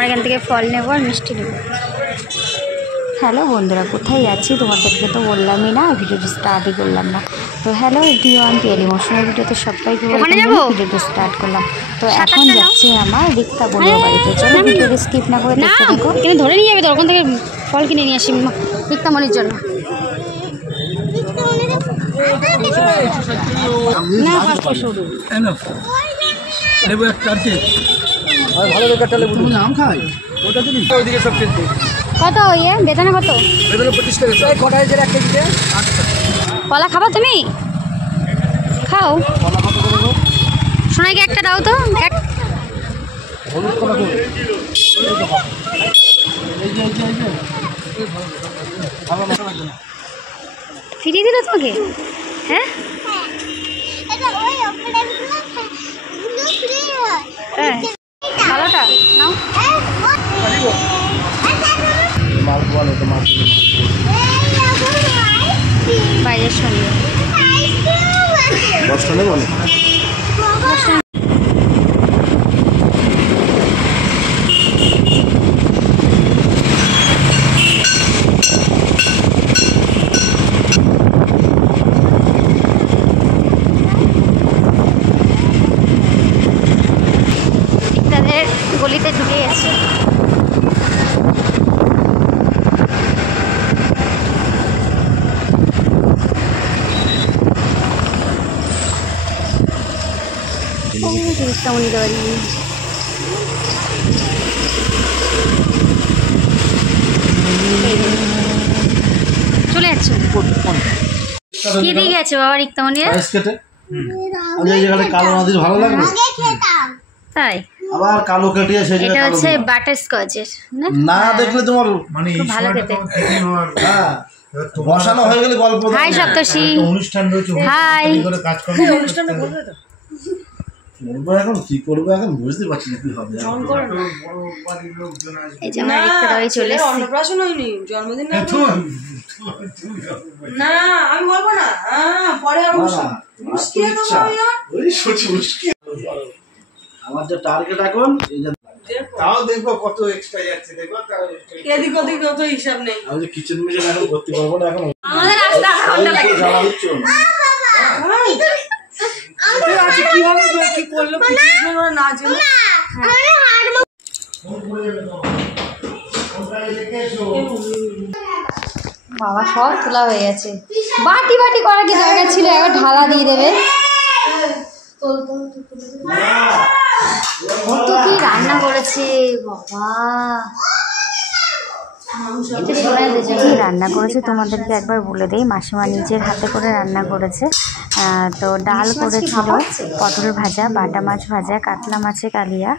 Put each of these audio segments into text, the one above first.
আমরা এখান থেকে ফল নেব আর মিষ্টি নেব। হ্যালো বন্ধুরা, কোথায় যাচ্ছি তোমাদেরকে তো বললামই না, ভিডিওটা স্টার্টই করলাম না। তো হ্যালো এভরিওয়ান, পিয়ার ইমোশনাল ভিডিওতে সবাইকে ভিডিওটা স্টার্ট করলাম। তো এখন যাচ্ছি আমার রিক্তা বোনের বাড়িতে। চলো ভিডিওটা স্কিপ না করে দেখতে থাকো। এখানে ধরে নিয়ে যাবে তো, ওখান থেকে ফল কিনে নিয়ে আসি রিক্তা মনির জন্য। না কত ইয়ে বেদানা কত? কলা খাবা তুমি? খাও। সোনাইকে একটা দাও তো। ফিরিয়ে দিল তোমাকে? হ্যাঁ ভালোটা নাও। বাইরের সঙ্গে তাদের গলিতে ঢুকে গেছে। চলে যাচ্ছে কি দিয়ে গেছে বাবা রিক্তামণি? কালো নদীর ভালো লাগবে তাই আবার কালো কেটে এটা হচ্ছে বাটার স্কচের না দেখলে তোমার মানে ভালো খেতে। হ্যাঁ বসানো হয়ে গেলে গল্প। হাই সপ্তর্ষি, অনুষ্ঠান রয়েছে, হাই অনুষ্ঠানটা করবে তো বলবো এখন কি করবো, এখন বুঝতে পারছি না কি হবে। এই যে আমরা রিক্তা দাওয়াই চলে এসেছি। অন্নপ্রাশন হয়নি, জন্মদিন না আমি বলবো না, পরে আমার যে টার্গেট এখন তাও দেখবো কত এক্সট্রা যাচ্ছে, দেখবো এদিক ওদিক কত হিসাব নেই। আমি যে কিচেন মিশন এখন ভর্তি করবো না, এখন আমাদের রাস্তা ঘন্টা লাগে জ্বালা দিচ্ছ কিভাবে কি করলো না জেনে বাবা সব তোলা হয়ে গেছে। বাটি বাটি করার কি দরকার ছিল, এবার ঢালা দিয়ে দেবে। কত কি রান্না করেছে বাবা। কি রান্না করেছে তোমাদেরকে একবার বলে দেই। মাসিমা নিজের হাতে করে রান্না করেছে। তো ডাল করেছিল, পটল ভাজা, বাটা মাছ ভাজা, কাতলা মাছের কালিয়া,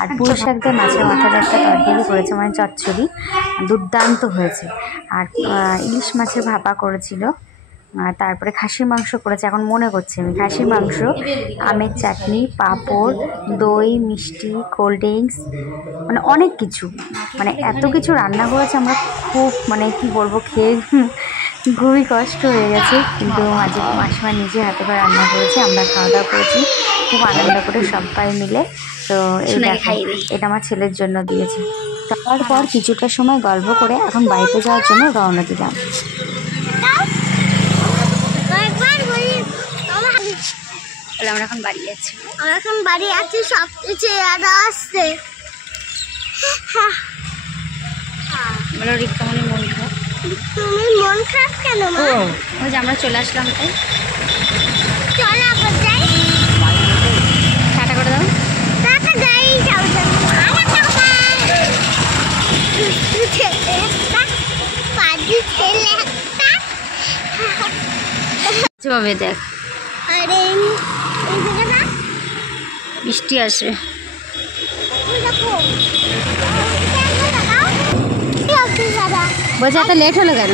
আর পুঁই শাক দিয়ে মাছের মাথার একটা তরকারি করেছে, মানে চচ্চড়ি, দুর্দান্ত হয়েছে। আর ইলিশ মাছের ভাপা করেছিল। তারপরে খাসির মাংস করেছে, এখন মনে করছে আমি খাসির মাংস, আমের চাটনি, পাঁপড়, দই, মিষ্টি, কোল্ড ড্রিঙ্কস, মানে অনেক কিছু, মানে এত কিছু রান্না করেছে। আমরা খুব মানে কি বলবো, খেয়ে খুবই কষ্ট হয়ে গেছে, কিন্তু মাসিমা নিজে হাতে করে রান্না করেছে। আমরা খাওয়া দাওয়া করেছি খুব আনন্দ করে সবাই মিলে। তো এটা আমার ছেলের জন্য দিয়েছে। তারপর কিছুটা সময় গল্প করে এখন বাড়িতে যাওয়ার জন্য রওনা দিলাম। আমরা এখন বাড়ি যাচ্ছি, সব কিছু আসছে। বলো রিক্তামণির মন খারাপ? তুমি মন খারাপ কেন? ওই যে আমরা চলে আসলাম, তাই চলো আবার যাই। টাটা করে দাও। টাটা যাই, যাও যাও। ভাবে দেখ, বৃষ্টি আসবে। বলছে এত লেট হলো কেন?